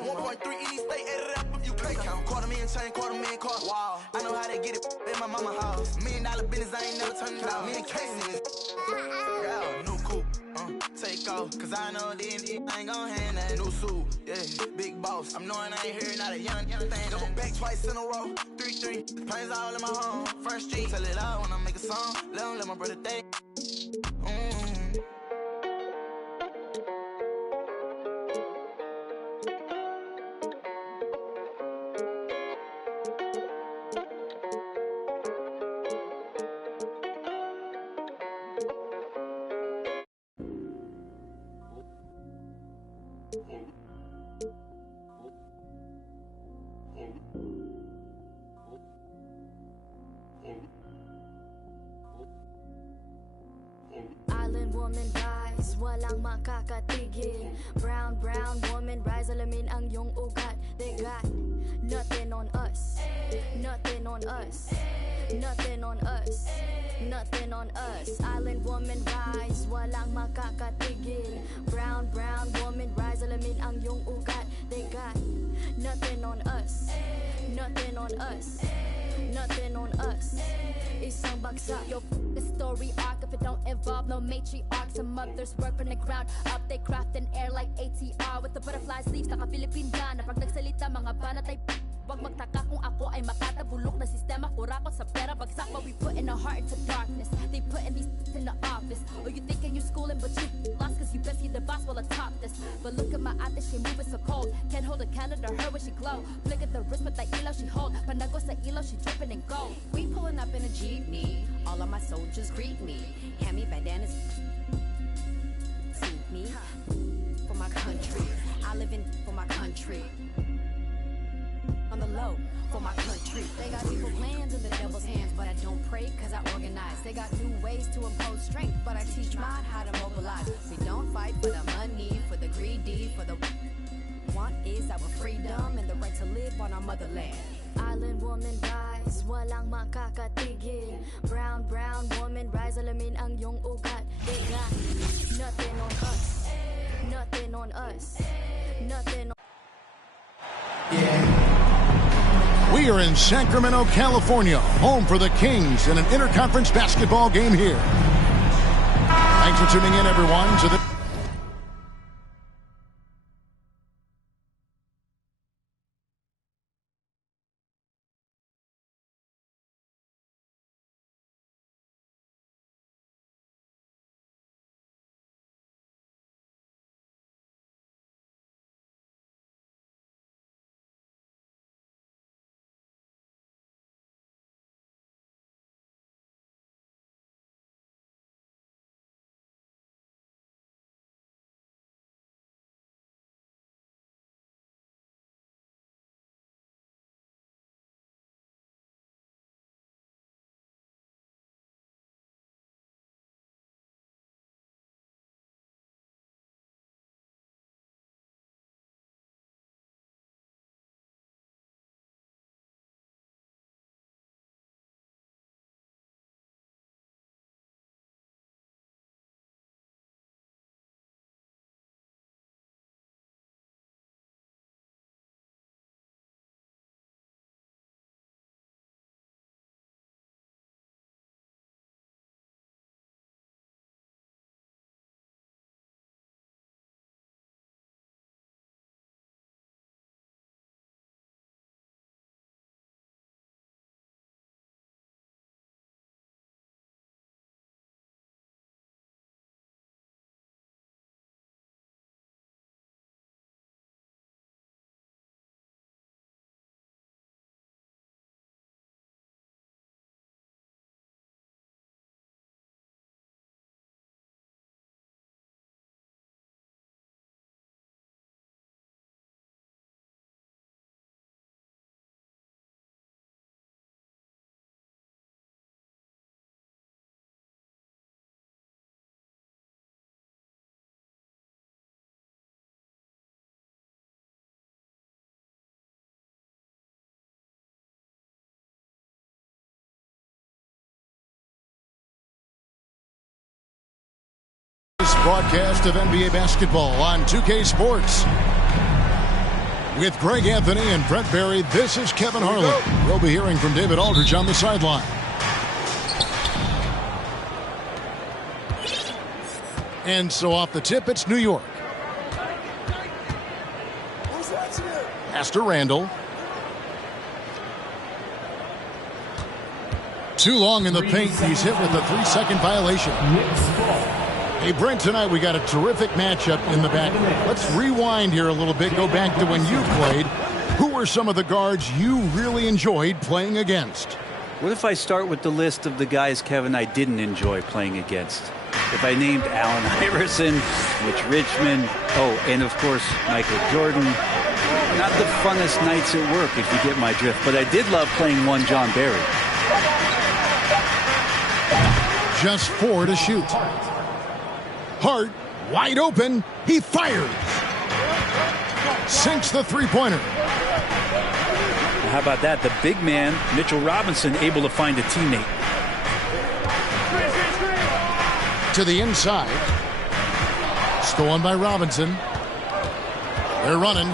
like 1.3 in each state, add it up if you can't count. $250,000 chain, $250,000 car. Wow, I know how they get it in my mama house. $1 million business, I ain't never turning down. Me and Casey, yeah, new coupe, take off, cause I know the end, I ain't gon' hand that new suit, yeah, big boss. I'm knowing I ain't hearing not a young thing. Double back twice in a row, 3-3, the planes all in my home. First street, tell it all when I make a song. Let my brother think. Island woman rise, walang makakatigil. Brown woman rise, alamin ang iyong ugat. They got nothing on us, nothing on us, nothing on us, nothing on us. Island woman rise, walang makakatigil. Brown woman rise, alamin ang iyong ugat. They got nothing on us, nothing on us, nothing on us. Isang bagsak, yo, the story arc. If it don't involve no matriarch, some mothers work from the ground up. They craft in air like ATR with the butterfly sleeves. Naka-Philippine na pag nagsalita mga banat ay wag magtaka kung ako ay makatabulok na sistema. Kurakot sa pera bagsak, but we put in our heart into darkness. They putting these in the office. Or you thinking you schooling but you lost cause you best see the boss while atop this. But look at my ate, she moving so cold. Can't hold a candle to her when she glow. Flick at the wrist with that ilaw she hold. Panago sa ilaw, she dripping in gold. We pulling up in a jeepney. All of my soldiers greet me. Hand me bandanas. See me for my country. I live in for my country. On the low for my country. They got evil plans in the devil's hands, but I don't pray cause I organize. They got new ways to impose strength, but I teach mine how to mobilize. We don't fight for the money, for the greedy, for the want is our freedom and the right to live on our motherland. Island woman rise, walang makakatigil. Brown woman rise, alamin ang iyong ugat. They got nothing on us, nothing on us, nothing on. Yeah. We are in Sacramento, California, home for the Kings in an interconference basketball game here. Thanks for tuning in, everyone, to the broadcast of NBA basketball on 2K Sports. With Greg Anthony and Brent Barry, this is Kevin Harlan. We'll be hearing from David Aldridge on the sideline. And so off the tip, it's New York. Pass to Randall. Too long in the paint. He's hit with a 3-second violation. Hey, Brent, tonight we got a terrific matchup in the back. Let's rewind here a little bit. Go back to when you played. Who were some of the guards you really enjoyed playing against? What if I start with the list of the guys, Kevin, I didn't enjoy playing against? If I named Allen Iverson, Mitch Richmond, and of course, Michael Jordan. Not the funnest nights at work, if you get my drift. But I did love playing one John Barry. Just 4 to shoot. Hart, wide open. He fires. Sinks the three-pointer. How about that? The big man, Mitchell Robinson, able to find a teammate. To the inside. Stolen by Robinson. They're running.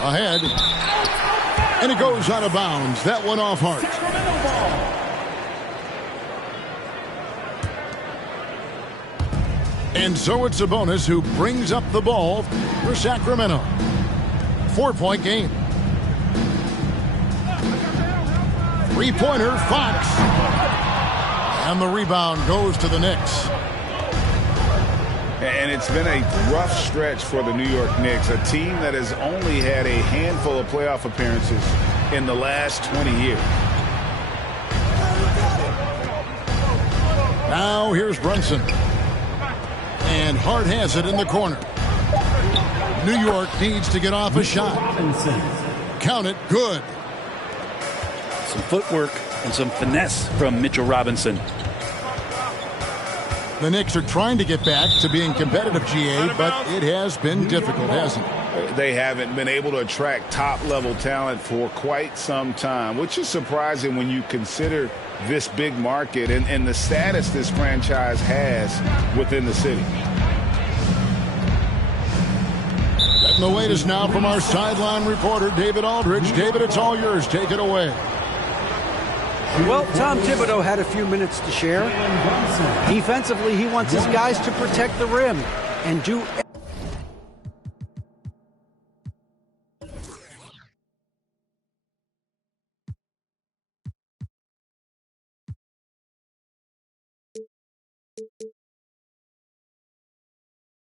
Ahead. And it goes out of bounds. That one off Hart. And so it's Sabonis who brings up the ball for Sacramento. 4-point game. Three-pointer, Fox. And the rebound goes to the Knicks. And it's been a rough stretch for the New York Knicks, a team that has only had a handful of playoff appearances in the last 20 years. Now here's Brunson. And Hart has it in the corner. New York needs to get off a shot. Count it, good. Some footwork and some finesse from Mitchell Robinson. The Knicks are trying to get back to being competitive, GA, but it has been difficult, hasn't it? They haven't been able to attract top-level talent for quite some time, which is surprising when you consider this big market and the status this franchise has within the city. And the wait is now from our sideline reporter, David Aldridge. David, it's all yours. Take it away. Well, Tom Thibodeau had a few minutes to share. Defensively, he wants his guys to protect the rim and do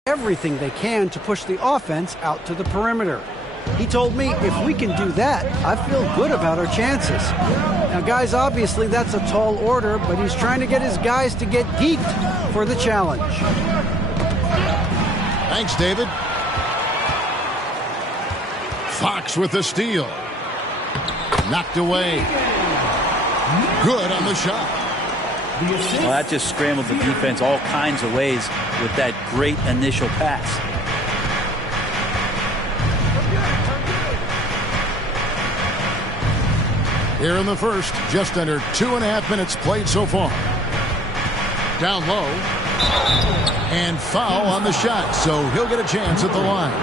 everything they can to push the offense out to the perimeter. He told me if we can do that, I feel good about our chances. Now, guys, obviously that's a tall order, but he's trying to get his guys to get geeked for the challenge. Thanks, David. Fox with the steal. Knocked away. Good on the shot. Well, that just scrambled the defense all kinds of ways with that great initial pass. Here in the first, just under 2.5 minutes played so far. Down low. And foul on the shot, so he'll get a chance at the line.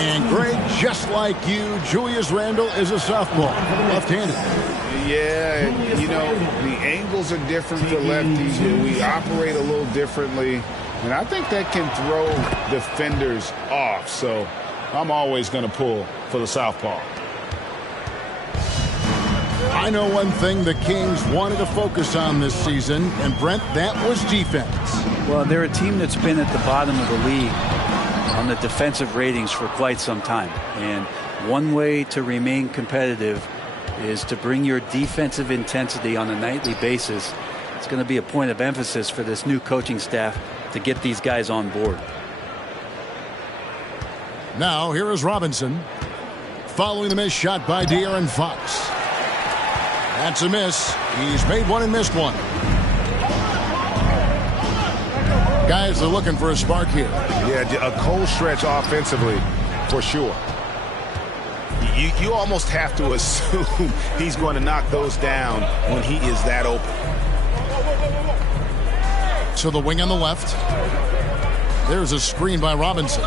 And Greg, just like you, Julius Randle is a softball, left-handed. Yeah, you know, the angles are different for lefties. We operate a little differently, and I think that can throw defenders off, so I'm always going to pull for the southpaw. I know one thing the Kings wanted to focus on this season, and Brent, that was defense. Well, they're a team that's been at the bottom of the league on the defensive ratings for quite some time. And one way to remain competitive is to bring your defensive intensity on a nightly basis. It's going to be a point of emphasis for this new coaching staff to get these guys on board. Now, here is Robinson. Following the missed shot by De'Aaron Fox. That's a miss. He's made one and missed one. Guys are looking for a spark here. Yeah, a cold stretch offensively, for sure. You almost have to assume he's going to knock those down when he is that open. To the wing on the left. There's a screen by Robinson.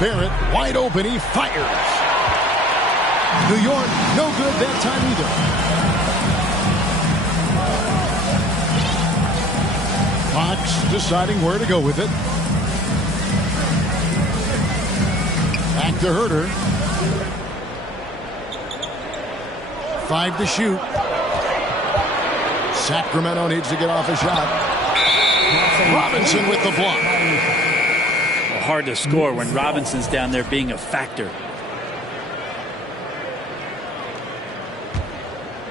Barrett wide open. He fires. New York, no good that time either. Fox deciding where to go with it. Back to Herter. 5 to shoot. Sacramento needs to get off a shot. Robinson with the block. Hard to score when Robinson's down there being a factor.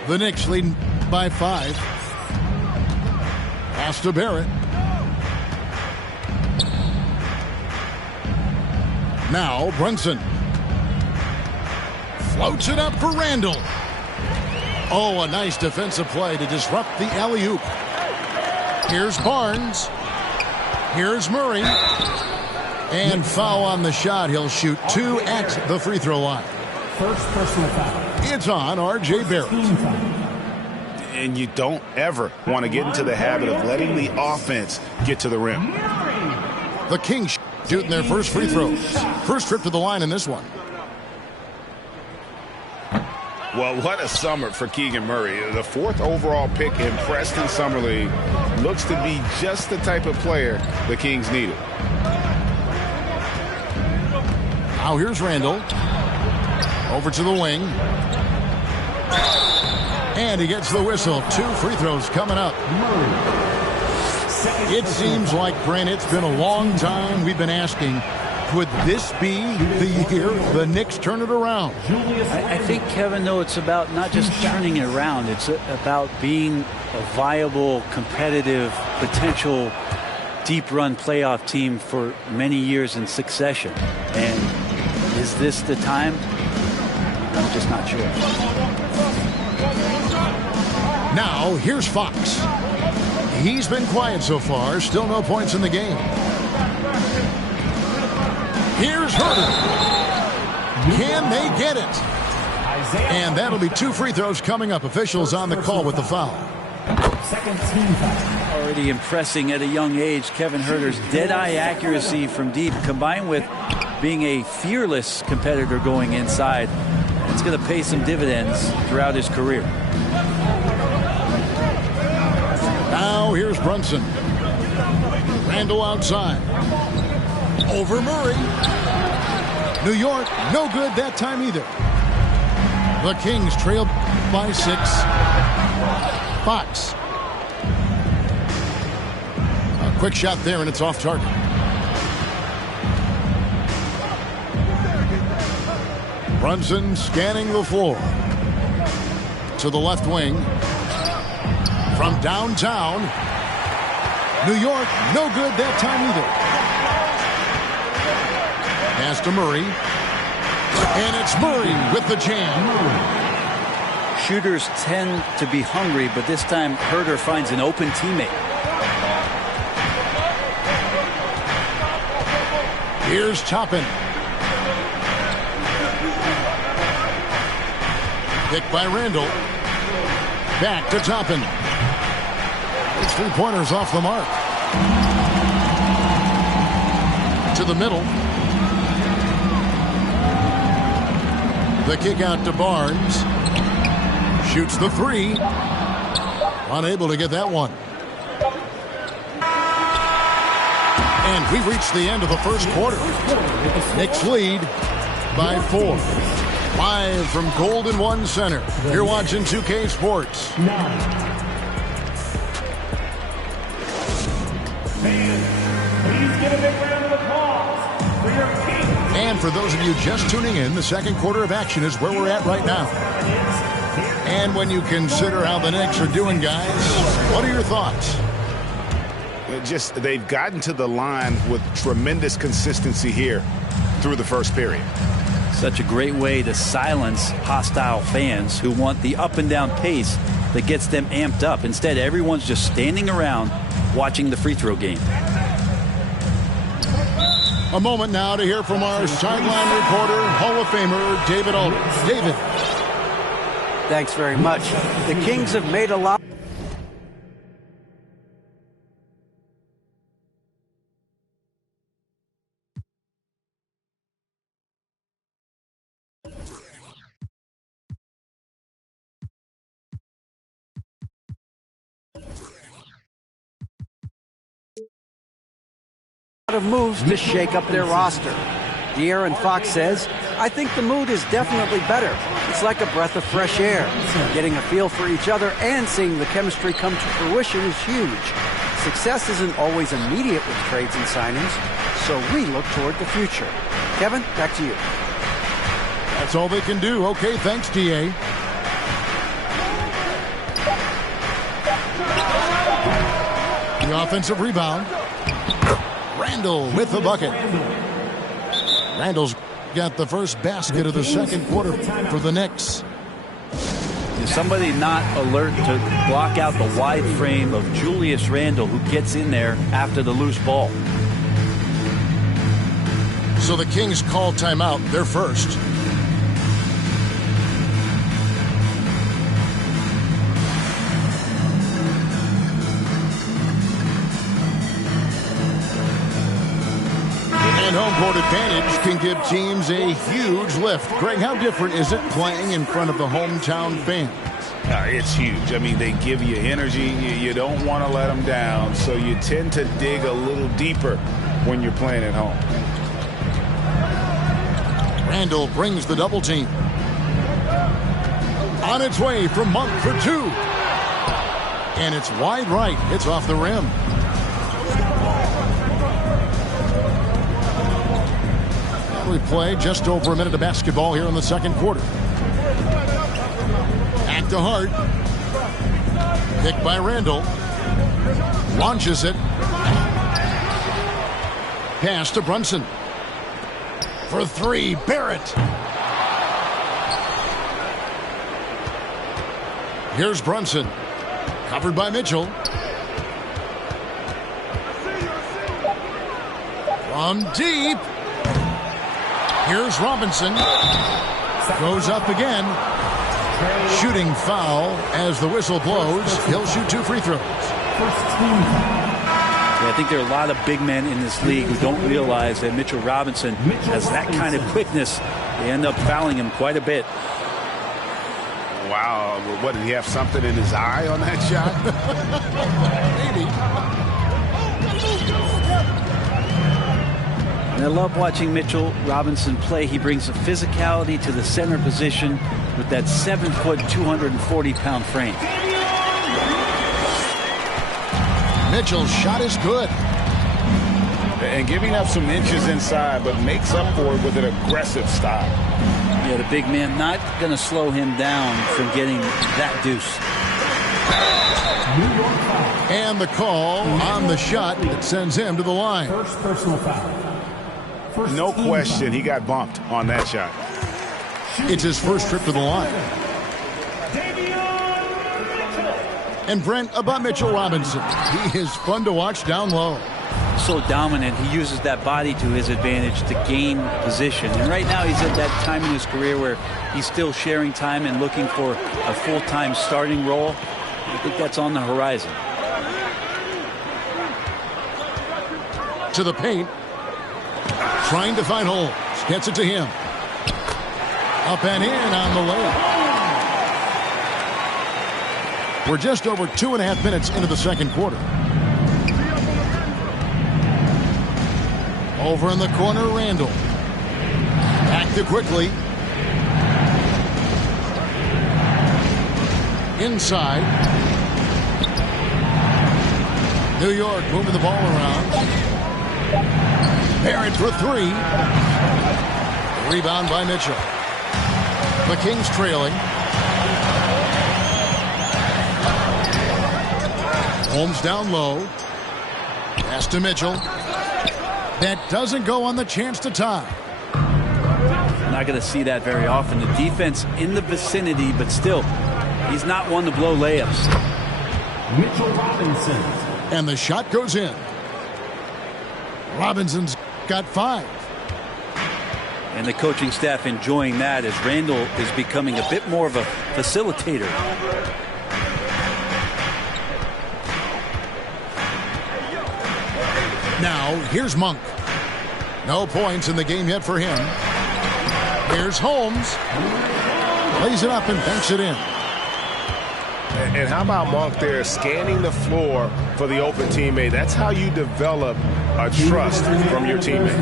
The Knicks leading by 5. Pass to Barrett. Now Brunson. Floats it up for Randall. Oh, a nice defensive play to disrupt the alley-oop. Here's Barnes. Here's Murray. And foul on the shot. He'll shoot 2 at the free throw line. First personal foul. It's on R.J. Barrett. And you don't ever want to get into the habit of letting the offense get to the rim. The Kings shooting their first free throws. First trip to the line in this one. Well, what a summer for Keegan Murray. The 4th overall pick in Preston Summer League. Looks to be just the type of player the Kings needed. Now here's Randall. Over to the wing. And he gets the whistle. 2 free throws coming up. It seems like, Brent, it's been a long time we've been asking, could this be the year the Knicks turn it around? I think, Kevin, though, it's about not just turning it around. It's about being a viable, competitive, potential deep run playoff team for many years in succession. And is this the time? I'm just not sure. Now, here's Fox. He's been quiet so far. Still no points in the game. Here's Herter. Can they get it? And that'll be 2 free throws coming up. Officials on the call with the foul. Second team foul. Already impressing at a young age, Kevin Herter's dead-eye accuracy from deep, combined with being a fearless competitor going inside. It's going to pay some dividends throughout his career. Now here's Brunson. Randall outside. Over Murray. New York, no good that time either. The Kings trail by 6. Fox. A quick shot there, and it's off target. Brunson scanning the floor. To the left wing. From downtown. New York, no good that time either. Pass to Murray. And it's Murray with the jam. Shooters tend to be hungry, but this time Herter finds an open teammate. Here's Toppin. Picked by Randall. Back to Toppin. It's 3-pointers off the mark. To the middle. The kick out to Barnes. Shoots the 3. Unable to get that one. And we've reached the end of the first quarter. Knicks lead by 4. Live from Golden One Center. You're watching 2K Sports. Please give a big round of applause for your King. And for those of you just tuning in, the second quarter of action is where we're at right now. And when you consider how the Knicks are doing, guys, what are your thoughts? They've gotten to the line with tremendous consistency here through the first period. Such a great way to silence hostile fans who want the up and down pace that gets them amped up. Instead, everyone's just standing around watching the free throw game. A moment now to hear from our sideline reporter, Hall of Famer David Aldridge. David. Thanks very much. The Kings have made a lot. lot of moves to shake up their roster. De'Aaron Fox says, I think the mood is definitely better. It's like a breath of fresh air. Getting a feel for each other and seeing the chemistry come to fruition is huge. Success isn't always immediate with trades and signings, so we look toward the future. Kevin, back to you. That's all they can do. Okay, thanks, D.A. The offensive rebound. Randall with the bucket. Randall's got the first basket of the second quarter for the Knicks. Is somebody not alert to block out the wide frame of Julius Randle, who gets in there after the loose ball? So the Kings call timeout. They're first. And home court advantage can give teams a huge lift. Greg, how different is it playing in front of the hometown fans? It's huge. I mean, they give you energy. You don't want to let them down, so you tend to dig a little deeper when you're playing at home. Randall brings the double team. On its way from Monk for two. And it's wide right. It's off the rim. We play just over a minute of basketball here in the second quarter. Back to Hart. Picked by Randall. Launches it. Pass to Brunson. For three, Barrett. Here's Brunson. Covered by Mitchell. From deep. Here's Robinson. Goes up again. Shooting foul as the whistle blows. He'll shoot two free throws. Yeah, I think there are a lot of big men in this league who don't realize that Mitchell Robinson has that kind of quickness. They end up fouling him quite a bit. Wow. What, did he have something in his eye on that shot? Maybe. And I love watching Mitchell Robinson play. He brings a physicality to the center position with that 7-foot, 240-pound frame. Mitchell's shot is good. And giving up some inches inside, but makes up for it with an aggressive style. Yeah, the big man not going to slow him down from getting that deuce. And the call on the shot that sends him to the line. First personal foul. No question, he got bumped on that shot. It's his first trip to the line. And Brent, about Mitchell Robinson. He is fun to watch down low. So dominant. He uses that body to his advantage to gain position. And right now he's at that time in his career where he's still sharing time and looking for a full-time starting role. I think that's on the horizon. To the paint. Trying to find holes. Gets it to him. Up and in on the layup. We're just over 2.5 minutes into the second quarter. Over in the corner, Randall. Back to quickly. Inside. New York moving the ball around. Barrett for three. Rebound by Mitchell. The Kings trailing. Holmes down low. Pass to Mitchell. That doesn't go on the chance to tie. Not going to see that very often. The defense in the vicinity, but still, he's not one to blow layups. Mitchell Robinson. And the shot goes in. Robinson's got 5. And the coaching staff enjoying that as Randall is becoming a bit more of a facilitator. Now, here's Monk. No points in the game yet for him. Here's Holmes. Lays it up and banks it in. And how about Monk there scanning the floor for the open teammate? That's how you develop a trust from your teammates.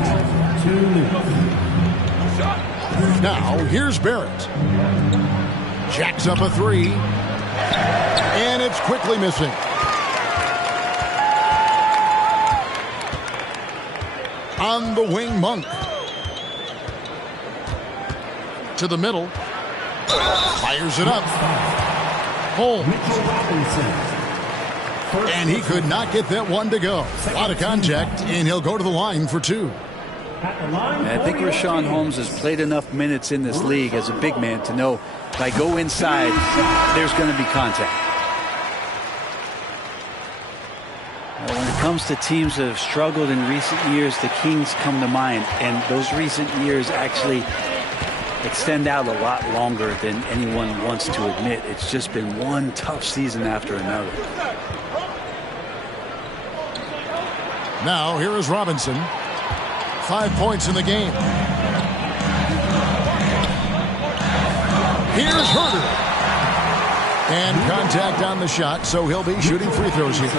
Now, here's Barrett. Jacks up a three. And it's quickly missing. On the wing, Monk. To the middle. Fires it up. Holmes. And he could not get that one to go. A lot of contact, and he'll go to the line for two. I think Rashawn Holmes has played enough minutes in this league as a big man to know if I go inside, there's going to be contact. When it comes to teams that have struggled in recent years, the Kings come to mind, and those recent years actually extend out a lot longer than anyone wants to admit. It's just been one tough season after another. Now, here is Robinson. 5 points in the game. Here's Herder. And contact on the shot, so he'll be shooting free throws here.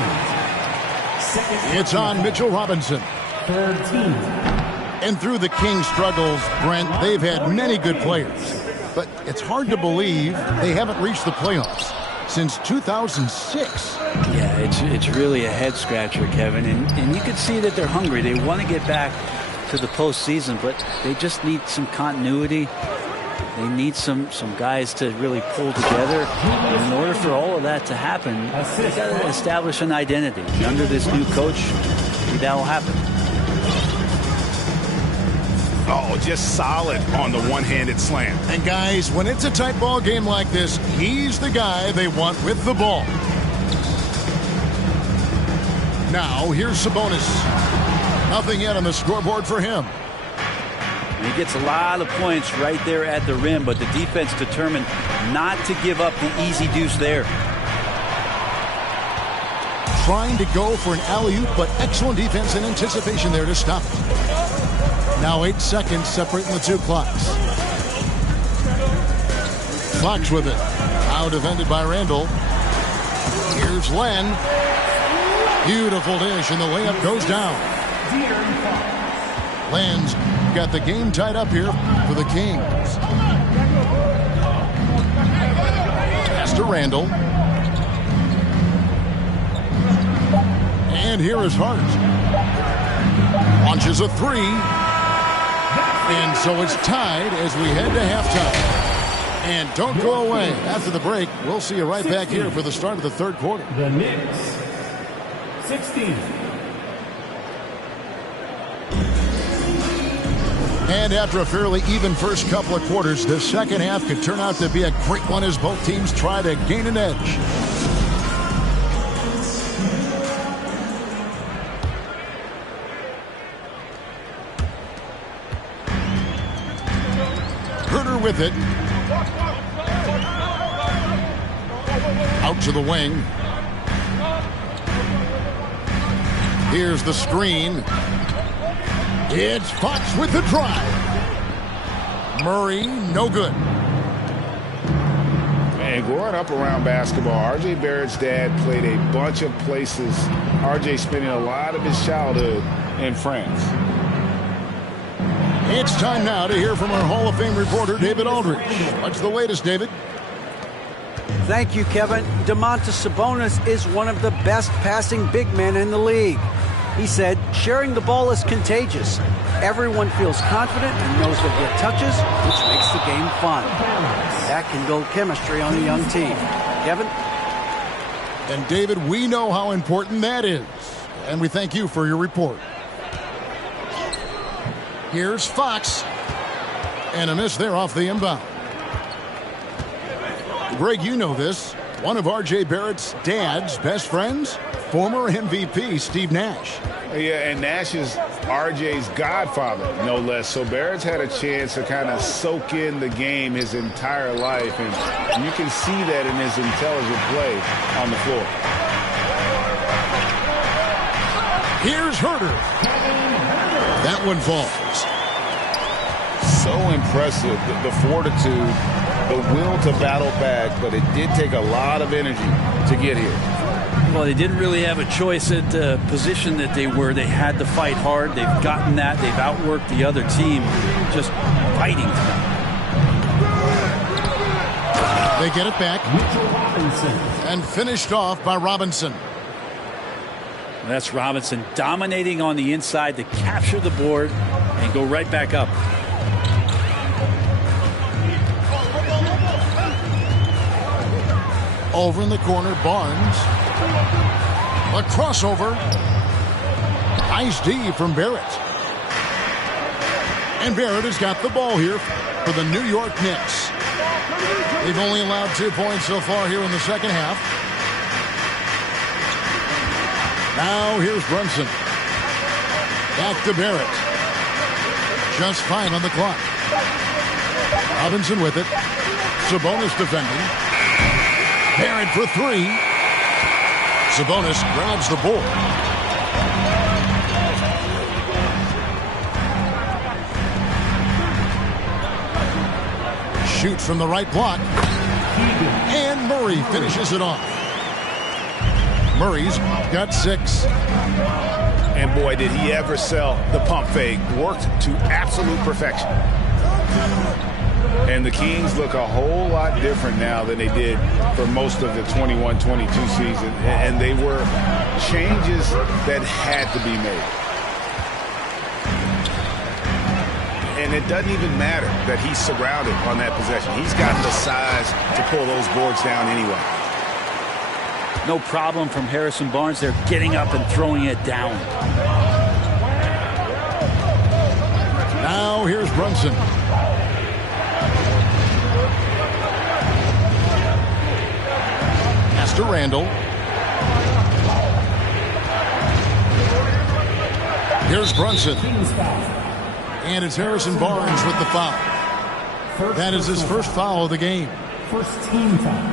It's on Mitchell Robinson. 13. And through the Kings' struggles, Brent, they've had many good players. But it's hard to believe they haven't reached the playoffs since 2006. Yeah, it's really a head-scratcher, Kevin. And you can see that they're hungry. They want to get back to the postseason, but they just need some continuity. They need some guys to really pull together. And in order for all of that to happen, they've got to establish an identity. And under this new coach, maybe that will happen. Oh, just solid on the one-handed slam. And guys, when it's a tight ball game like this, he's the guy they want with the ball. Now, here's Sabonis. Nothing yet on the scoreboard for him. He gets a lot of points right there at the rim, but the defense determined not to give up the easy deuce there. Trying to go for an alley-oop, but excellent defense and anticipation there to stop it. Now 8 seconds separating the two clocks. Fox with it. Now defended by Randall. Here's Len. Beautiful dish, and the layup goes down. Len's got the game tied up here for the Kings. Pass to Randall. And here is Hart. Launches a three. And so it's tied as we head to halftime. And don't go away. After the break, we'll see you right back here for the start of the third quarter. The Knicks, 16. And after a fairly even first couple of quarters, the second half could turn out to be a great one as both teams try to gain an edge. Herder with it. Out to the wing. Here's the screen. It's Fox with the drive. Murray, no good. Man, growing up around basketball, R.J. Barrett's dad played a bunch of places. R.J. spending a lot of his childhood in France. It's time now to hear from our Hall of Fame reporter, David Aldridge. What's the latest, David? Thank you, Kevin. Domantas Sabonis is one of the best passing big men in the league. He said, sharing the ball is contagious. Everyone feels confident and knows they'll get touches, which makes the game fun. That can build chemistry on a young team. Kevin? And David, we know how important that is. And we thank you for your report. Here's Fox. And a miss there off the inbound. Greg, you know this. One of R.J. Barrett's dad's best friends, former MVP Steve Nash. Yeah, and Nash is R.J.'s godfather, no less. So Barrett's had a chance to kind of soak in the game his entire life, and you can see that in his intelligent play on the floor. Here's Herder. That one falls. So impressive, the fortitude, the will to battle back, but it did take a lot of energy to get here. of all, they didn't really have a choice at the position that they were. They had to fight hard. They've gotten that. They've outworked the other team, just fighting. They get it back. And finished off by Robinson. That's Robinson dominating on the inside to capture the board and go right back up. Over in the corner, Barnes. A crossover. Nice D from Barrett. And Barrett has got the ball here for the New York Knicks. They've only allowed 2 points so far here in the second half. Now here's Brunson. Back to Barrett. Just 5 on the clock. Robinson with it. Sabonis defending. Barrett for 3. Sabonis grabs the board. Shoots from the right block. And Murray finishes it off. Murray's got 6. And boy, did he ever sell the pump fake. Worked to absolute perfection. And the Kings look a whole lot different now than they did for most of the 21-22 season. And they were changes that had to be made. And it doesn't even matter that he's surrounded on that possession. He's got the size to pull those boards down anyway. No problem from Harrison Barnes. They're getting up and throwing it down. Now here's Brunson. Pass to Randall. Here's Brunson. And it's Harrison Barnes with the foul. That is his first foul of the game. First team foul.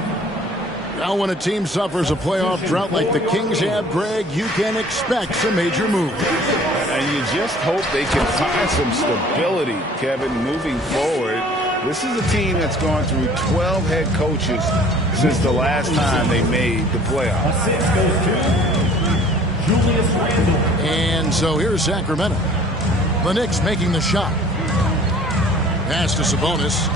Now when a team suffers a playoff drought like the Kings have, Greg, you can expect some major moves. And you just hope they can find some stability, Kevin, moving forward. This is a team that's gone through 12 head coaches since the last time they made the playoffs. Assist goes to Julius Randle. And so here's Sacramento. The Knicks making the shot. Pass to Sabonis.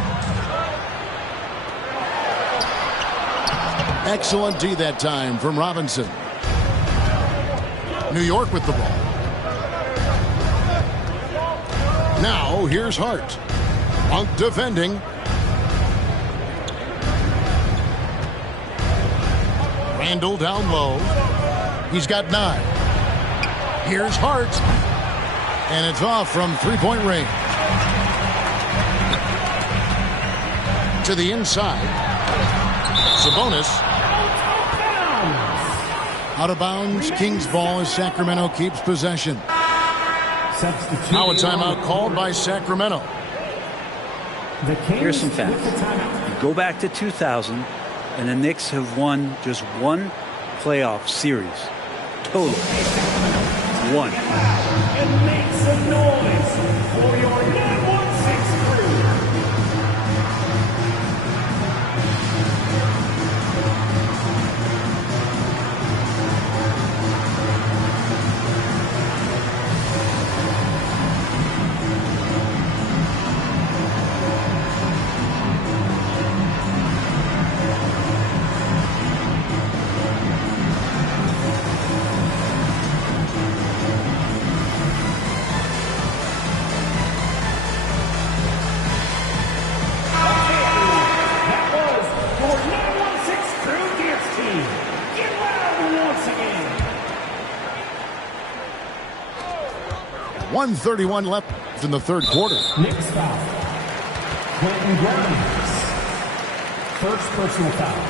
Excellent D that time from Robinson. New York with the ball. Now here's Hart. Monk defending. Randall down low. He's got 9. Here's Hart. And it's off from three-point range. To the inside. Sabonis. Out of bounds. Kings ball as Sacramento keeps possession. Now a timeout called by Sacramento. Here's some facts. You go back to 2000, and the Knicks have won just 1 playoff series. Total. 1. And make some noise for your 916 crew. That was your 916 crew dance team. Get loud once again. 1:31 left in the third quarter. Knicks foul. Quentin Grimes. First personal foul.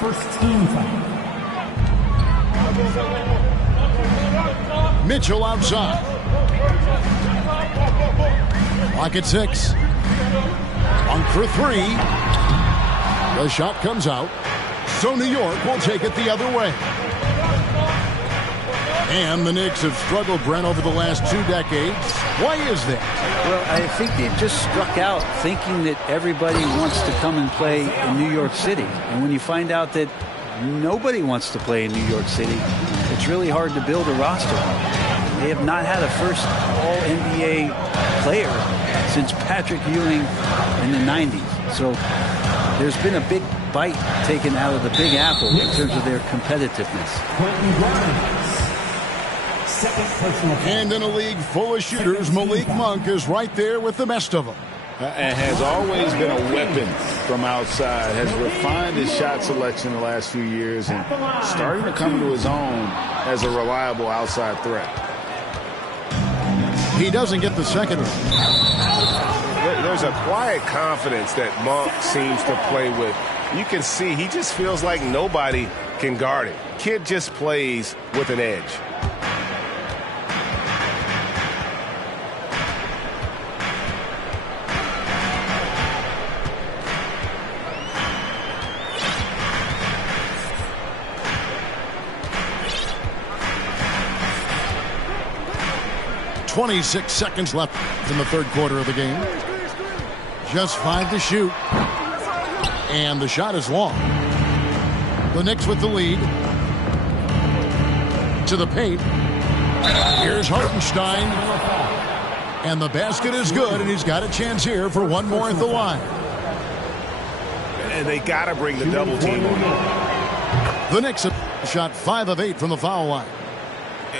First team foul. Mitchell outside. Clock at 6. On for 3. The shot comes out. So New York will take it the other way. And the Knicks have struggled, Brent, over the last 2 decades. Why is that? Well, I think they've just struck out thinking that everybody wants to come and play in New York City. And when you find out that nobody wants to play in New York City. It's really hard to build a roster. They have not had a first All-NBA player since Patrick Ewing in the 90s. So there's been a big bite taken out of the Big Apple in terms of their competitiveness. And in a league full of shooters, Malik Monk is right there with the best of them. And has always been a weapon from outside, has refined his shot selection the last few years and starting to come into his own as a reliable outside threat. He doesn't get the second one. There's a quiet confidence that Monk seems to play with. You can see he just feels like nobody can guard him. Kid just plays with an edge. .26 seconds left in the third quarter of the game. Just 5 to shoot. And the shot is long. The Knicks with the lead. To the paint. Here's Hartenstein. And the basket is good, and he's got a chance here for one more at the line. And they got to bring the double team on. The Knicks have shot 5 of 8 from the foul line.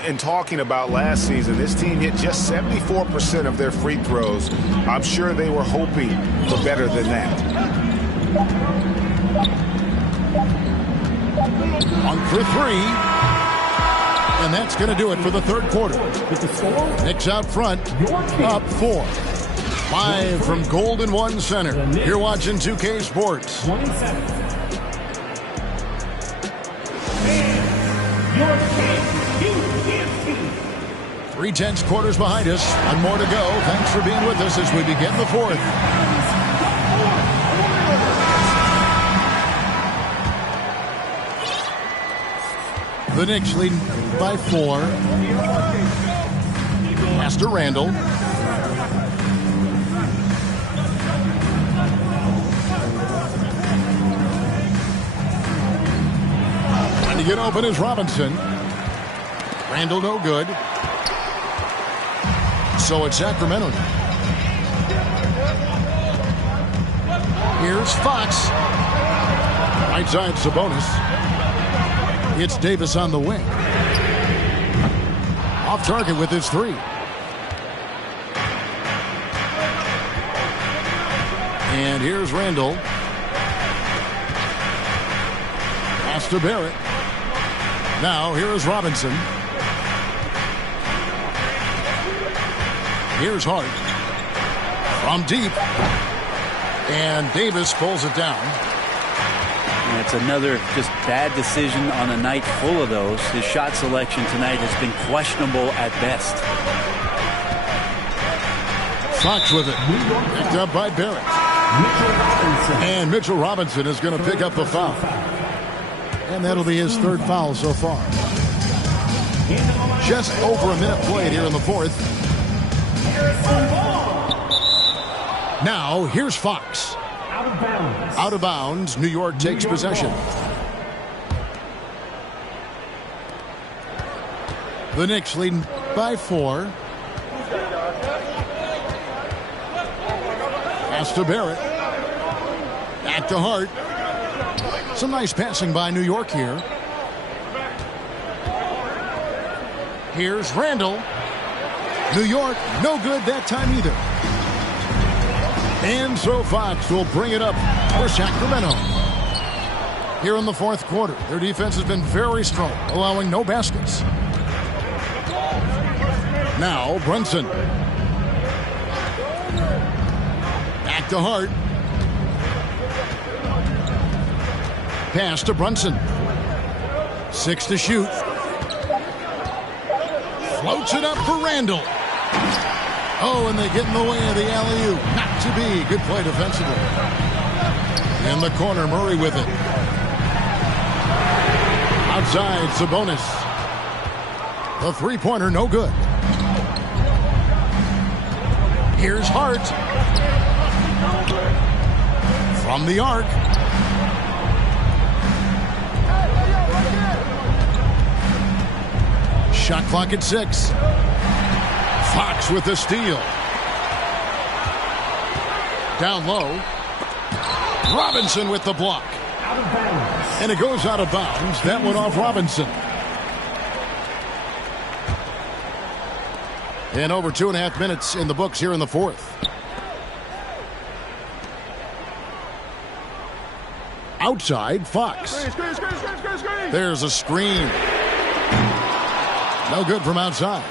And talking about last season, this team hit just 74% of their free throws. I'm sure they were hoping for better than that. On for 3. And that's going to do it for the third quarter. Knicks out front, up 4. Live from Golden One Center. You're watching 2K Sports. 3/10 quarters behind us. One more to go. Thanks for being with us as we begin the fourth. The Knicks leading by 4. Pass to Randall. Trying to get open is Robinson. Randall no good. So it's Sacramento. Here's Fox. Right side Sabonis. It's Davis on the wing. Off target with his 3. And here's Randall. Pass to Barrett. Now here is Robinson. Here's Hart. From deep. And Davis pulls it down. And it's another just bad decision on a night full of those. His shot selection tonight has been questionable at best. Fox with it. Picked up by Barrett. And Mitchell Robinson is going to pick up the foul. And that'll be his third foul so far. Just over a minute played here in the fourth. Now, here's Fox. Out of bounds. New York takes possession. The Knicks leading by 4. Pass to Barrett. Back to Hart. Some nice passing by New York here. Here's Randall. New York, no good that time either. And so Fox will bring it up for Sacramento. Here in the fourth quarter, their defense has been very strong, allowing no baskets. Now, Brunson. Back to Hart. Pass to Brunson. 6 to shoot. Floats it up for Randall. Oh, and they get in the way of the alley-oop. Not to be. Good play defensively. In the corner, Murray with it. Outside, Sabonis. The three-pointer, no good. Here's Hart. From the arc. Shot clock at 6. Fox with the steal. Down low. Robinson with the block. Out of bounds. And it goes out of bounds. That one off Robinson. And over 2.5 minutes in the books here in the fourth. Outside, Fox. Screen. There's a screen. No good from outside.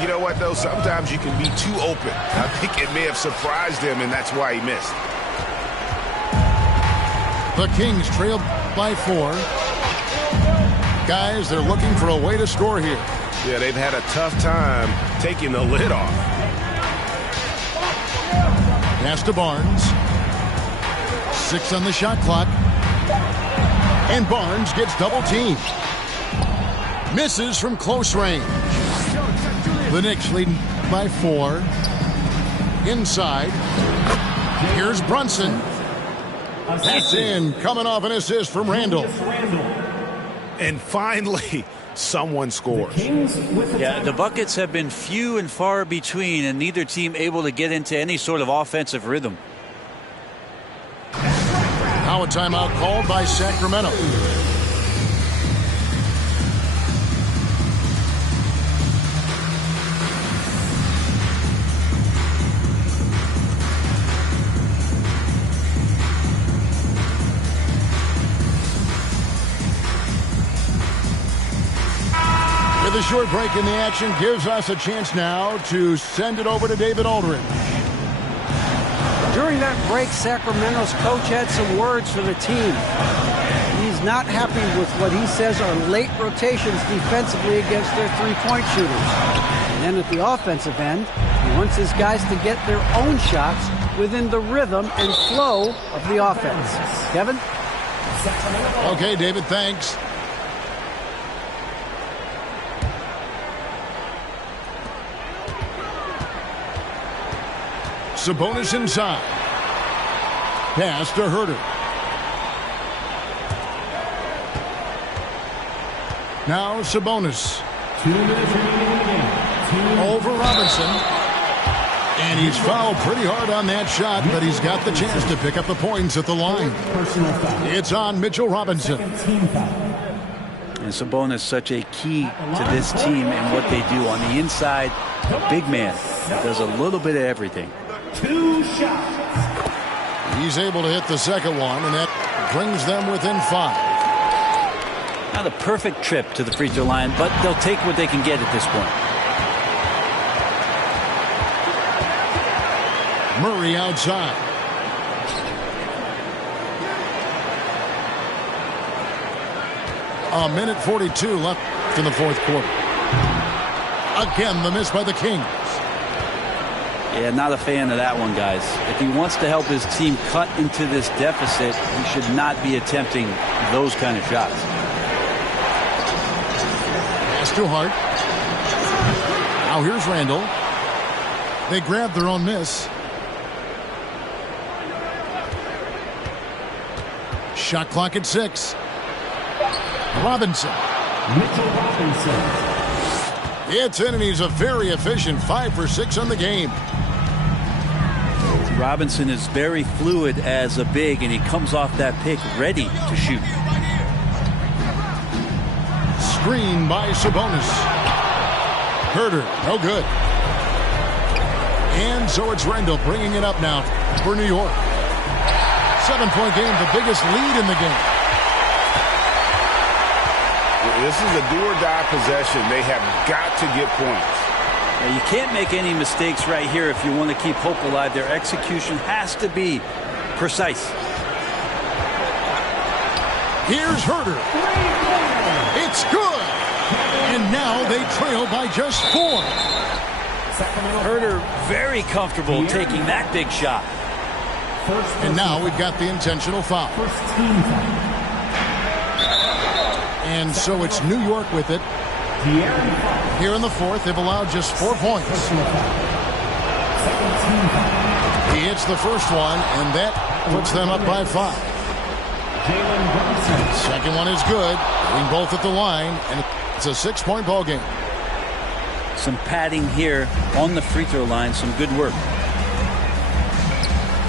You know what, though? Sometimes you can be too open. I think it may have surprised him, and that's why he missed. The Kings trail by 4. Guys, they're looking for a way to score here. Yeah, they've had a tough time taking the lid off. Pass to Barnes. 6 on the shot clock. And Barnes gets double teamed. Misses from close range. The Knicks leading by 4. Inside. Here's Brunson. That's in. Coming off an assist from Randall. And finally, someone scores. Yeah, the buckets have been few and far between, and neither team able to get into any sort of offensive rhythm. Now a timeout called by Sacramento. With a short break in the action gives us a chance now to send it over to David Aldridge. During that break, Sacramento's coach had some words for the team. He's not happy with what he says are late rotations defensively against their three-point shooters. And then at the offensive end, he wants his guys to get their own shots within the rhythm and flow of the offense. Kevin? Okay, David, thanks. Sabonis inside. Pass to Herter. Now Sabonis. 2 minutes remaining in the game. Over Robinson. And he's fouled pretty hard on that shot, but he's got the chance to pick up the points at the line. Personal foul. It's on Mitchell Robinson. Team foul. And Sabonis such a key to this team and what they do on the inside. A big man that does a little bit of everything. 2 shots. He's able to hit the second one, and that brings them within 5. Not a perfect trip to the free throw line, but they'll take what they can get at this point. Murray outside. A minute 42 left in the fourth quarter. Again, the miss by the Kings. Yeah, not a fan of that one, guys. If he wants to help his team cut into this deficit, he should not be attempting those kind of shots. Pass to Hart. Now here's Randall. They grab their own miss. Shot clock at 6. Robinson. Mitchell Robinson. It's in, and he's a very efficient 5 for 6 on the game. Robinson is very fluid as a big, and he comes off that pick ready to shoot. Screen by Sabonis. Herter, no good. And so it's Randall bringing it up now for New York. 7-point game, the biggest lead in the game. This is a do-or-die possession. They have got to get points. Now, you can't make any mistakes right here if you want to keep hope alive. Their execution has to be precise. Here's Herter. It's good. And now they trail by just 4. Herter very comfortable taking that big shot. And now we've got the intentional foul. First team foul. And so it's New York with it. Here in the fourth, they've allowed just 4 points. He hits the first one, and that puts them up by 5. Second one is good. Getting both at the line, and It's a 6-point ball game. Some padding here on the free throw line. Some good work.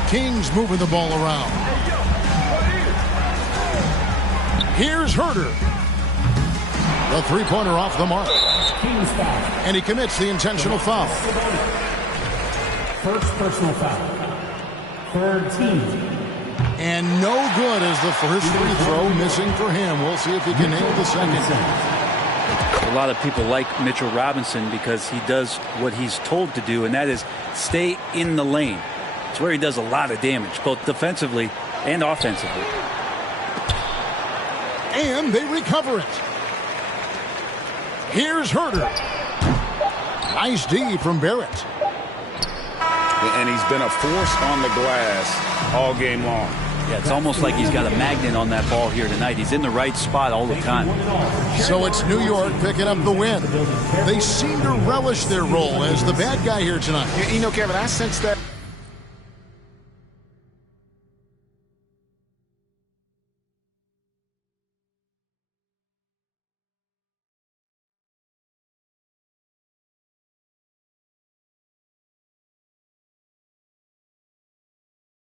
Kings moving the ball around. Here's Herder. The three-pointer off the mark. And he commits the intentional foul. First personal foul. Third team. And no good as the first free throw missing for him. We'll see if he can nail the second. A lot of people like Mitchell Robinson because he does what he's told to do, and that is stay in the lane. It's where he does a lot of damage, both defensively and offensively. And they recover it. Here's Herder. Nice D from Barrett. And he's been a force on the glass all game long. Yeah, it's almost like he's got a magnet on that ball here tonight. He's in the right spot all the time. So it's New York picking up the win. They seem to relish their role as the bad guy here tonight. You know, Kevin, I sense that